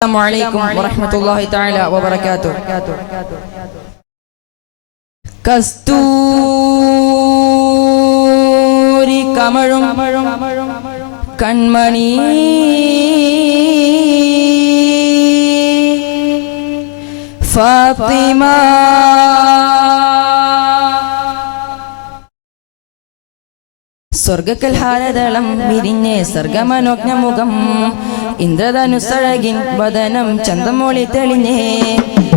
السلام عليكم ورحمة الله تعالى وبركاته കസ്തൂരി കമഴും കൺമണി ഫാത്തിമ സ്വർഗകൽഹാരതളം വിരിഞ്ഞ് സ്വർഗമനോജ്ഞമുഖം. ഇന്ദ്രധനുസഴകിൻ വദനം ചന്ദമോളി തെളിഞ്ഞേ.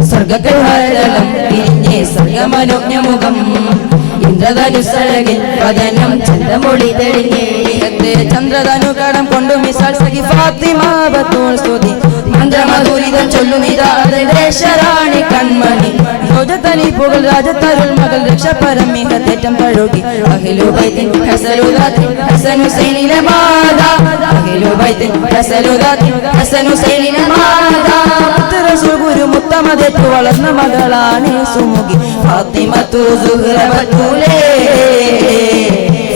സ്വർഗകൽഹാരതളം വിരിഞ്ഞ് സ്വർഗമനോജ്ഞമുഖം. ഇന്ദ്രധനുസഴകിൻ വദനം ചന്ദമോളി തെളിഞ്ഞേ. ചന്ദ്രധനു കടം കൊണ്ടു മിസാൽ സഖി ഫാത്തിമ ബത്തൂൾ സ്തുതി. മന്ത്രമധുരിതം ചൊല്ലുനിതാ ദേശറാണി കൺമണി. ോജത്തനി പുകൾ രാജത്തരുൾ മകൾ രക്ഷപരം മിക തെറ്റം കഴുകി അഖിലു ബൈത്തിൻ ഹസലുദാത്തി ഹസൻ ഹുസൈനിലെ മാതാ. അഖിലു ബൈത്തിൻ ഹസലുദാത്തി മാതാ. റസൂൽ ഗുരു മുത്തമതെറ്റു വളർന്ന മകളാണ് സുമുഖി. ഫാത്തിമത്തു സുഹ്റ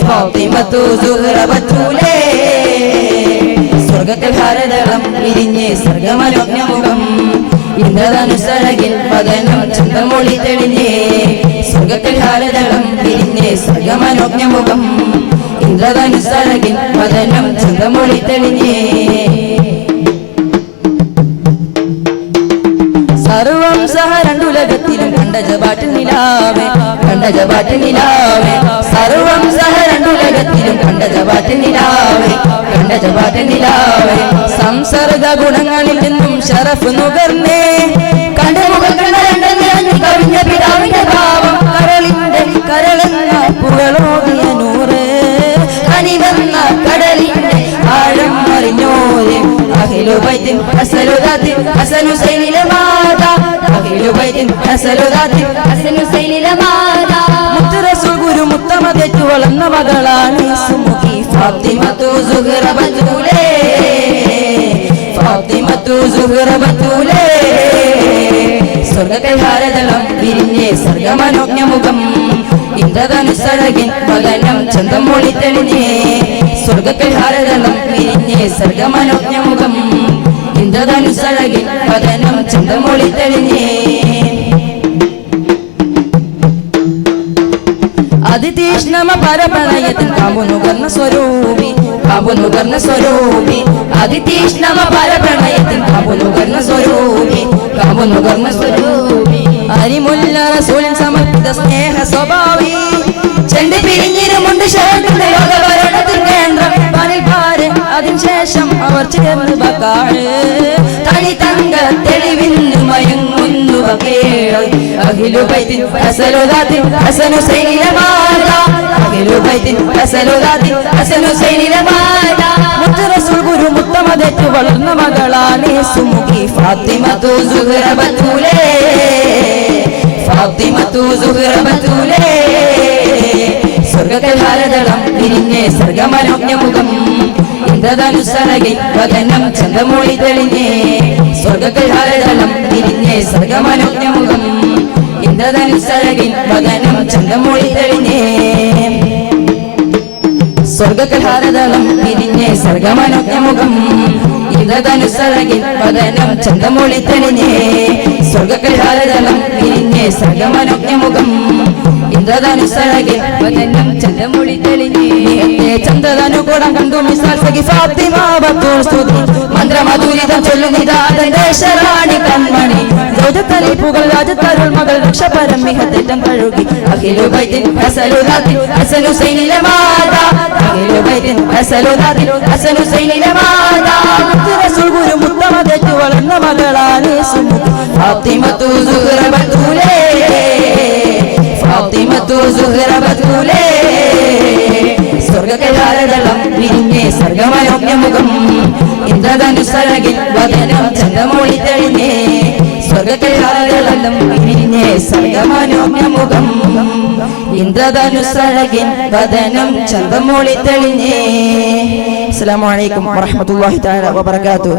ഫാത്തിമത്തു സുഹ്റ ഭാരതളം വിരിഞ്ഞ് സ്വർഗമനോജ്ഞമുഖം. ഇന്ദ്രധനുസഴകിൽ പതനം ചന്ദ്രമൊളി തെളിഞ്ഞേ സ്വർഗത്തിൽ ഭാരതളം വിരിഞ്ഞ് സ്വർഗമനോജ്ഞമുഖം. ഇന്ദ്രധനുസഴകിൽ പതനം ചന്ദ്രമൊളി തെളിഞ്ഞേ സർവം സഹ രണ്ടുലകത്തിലും കണ്ട ജപാട്ട് നിലാവേ കണ്ട ജപാട്ട് നിലാവേ. സർവം സഹ രണ്ടുലകത്തിലും കണ്ട ജപാട്ട് നിലാവേ കണ്ട ജപാട്ട് നിലാവേ. ഗുണങ്ങളിൽ നിന്നും ഷറഫ് നുകർന്നേ. കവിഞ്ഞ പിതാവിന്റെ ഭാവം കരളിന്റെ കരളെന്ന പുകളോടിയ നൂറ് കനിവെന്ന കടലിന്റെ ആഴം അറിഞ്ഞോരെ. അഖിലു ബൈത്തിൻ ഹസലുദാത്തിൻ ഹസൻ ഹുസൈനിലെ മാതാ. അഖിലു ബൈത്തിൻ ഹസലുദാത്തിൻ ഹസൻ ഹുസൈനിലെ മാതാ. മുത്ത് ഗുരു മുത്തമ തെറ്റു വളർന്ന മകളാണ് സുമുഖി ഫാത്തിമത്തു സുഹറബത്തു ഫാത്തിമത്തു സുഹൃബത്തൂലേ സ്വർഗത്തിൽ ഭാരതളം വിരിഞ്ഞേ സ്വർഗമനോജ്ഞ മുഖം ഇന്ദ്രധനുസഴകിൻ ചന്തം മൊളിത്തെളിഞ്ഞേ സ്വർഗത്തിൽ ഭാരതളം വിരിഞ്ഞേ സ്വർഗമനോജ്ഞ മുഖം ഇന്ദ്രധനുസഴകിൻ ചന്തം മൊളിത്തെളിഞ്ഞേ അതിതീഷ്ണമ പരപ്രണയത്തിൽ കാമ്പു കർണ സ്വരൂപി കാമ്പു നുകർന്ന സ്വരൂപി അതിതീഷ്ണമ പരപ്രണയത്തിൽ കാമ്പു സ്വരൂപി കാമ്പു സ്വരൂപി അരിമുല്ല റസൂലിൻ സമർപ്പിത സ്നേഹ സ്വഭാവി. ചെണ്ട് പിരിഞ്ഞിരുമുണ്ട് ശേഖന്റെ ലോകഭരണത്തിൽ കേന്ദ്രം. പണിൽ ഭാരൻ അതിനുശേഷം അവർ ചേർന്ന് ബക്കാട് തനി തങ്ക തെളിവിന്ന് മയങ്ങുന്നു വകേൾ അഖിലു ബൈത്തിൻ ഹസലുദാത്തിൻ ഹസൻ ഹുസൈനിലെ മാതാ അഖിലു ബൈത്തിൻ ഹസലുദാത്തിൻ ഹസൻ ഹുസൈനിലെ മാതാ മുത്ത് റസൂൽ ഗുരു വളർന്ന മകളാണ് സുമുഖി ഫാത്തിമത്തു സുഹറ ബത്തൂലേ. ഫാത്തിമത്തു സുഹറ ബത്തൂലേ. സ്വർഗത്തിൽ ഭാരതളം വിരിഞ്ഞേ സ്വർഗമനോജ്ഞ മുഖം ഇന്ദ്രധനുസരകിൽ വദനം ചന്ദ്രമൊളി തെളിഞ്ഞേ. സ്വർഗത്തിൽ ഭാരതളം വിരിഞ്ഞേ സ്വർഗമനോജ്ഞ മുഖം ഇന്ദ്രധനുസരകിൽ വദനം ചന്ദ്രമൊളി തെളിഞ്ഞേ. സ്വർഗത്തിൽ ഭാരതളം വിരിഞ്ഞേ സ്വർഗമനോജ്ഞ മുഖം. ഇന്ദ്രധനുസരകിൽ വദനം ചന്ദ്രമൊളി തെളിഞ്ഞേ. സ്വർഗകലാരതളം ഭാരതളം വിരിഞ്ഞേ സ്വർഗമനോജ്ഞ മുഖം. ഇന്ദ്രധനുസരകിൽ വദനം ചന്ദ്രമൊളി തെളിഞ്ഞേ. ചന്ദ്രതനു കൂടം കണ്ടു മിസാൽ സഖി ഫാത്തിമ ബത്തൂൾ സ്തുതി. മന്ത്രമധുരിതം ചൊല്ലുന്നിതാ ദേശറാണി കൺമണി. രോജത്തലിപ്പുകൾ രാജത്തരുൾ മകൾ രക്ഷപരം കഴുകി. അഖിലു ബൈത്തിൻ ഹസലുദാത്തിൻ ഹസൻ മാതാ. അഖിലു ബൈത്തിൻ ഹസലുദാത്തിൻ ഹസൻ ഹുസൈനിലെ മാതാ. മുത്ത് റസൂൽ ഗുരു മുത്തമ തെറ്റു വളർന്ന മകളാണ് ഫാത്തിമത്തു സുഹറബത്തൂലേ ഫാത്തിമത്തു സുഹറ ബത്തൂലേ. സ്വർഗകലാരതളം വിരിഞ്ഞേ സ്വർഗമയോഗ്യ മുഖം ഇന്ദ്രധനുസരകിൽ വദനം ചന്ദ്രമൊളി തെളിഞ്ഞേ. സ്വർഗകലാരതളം വിരിഞ്ഞേ സ്വർഗമനോജ്ഞ മുഖം ഇന്ദ്രധനുസരകിൽ വദനം ചന്ദ്രമൊളി തെളിഞ്ഞേ അസ്സലാമു അലൈക്കും വറഹ്മത്തുള്ളാഹി തആല വബറകാതുഹു.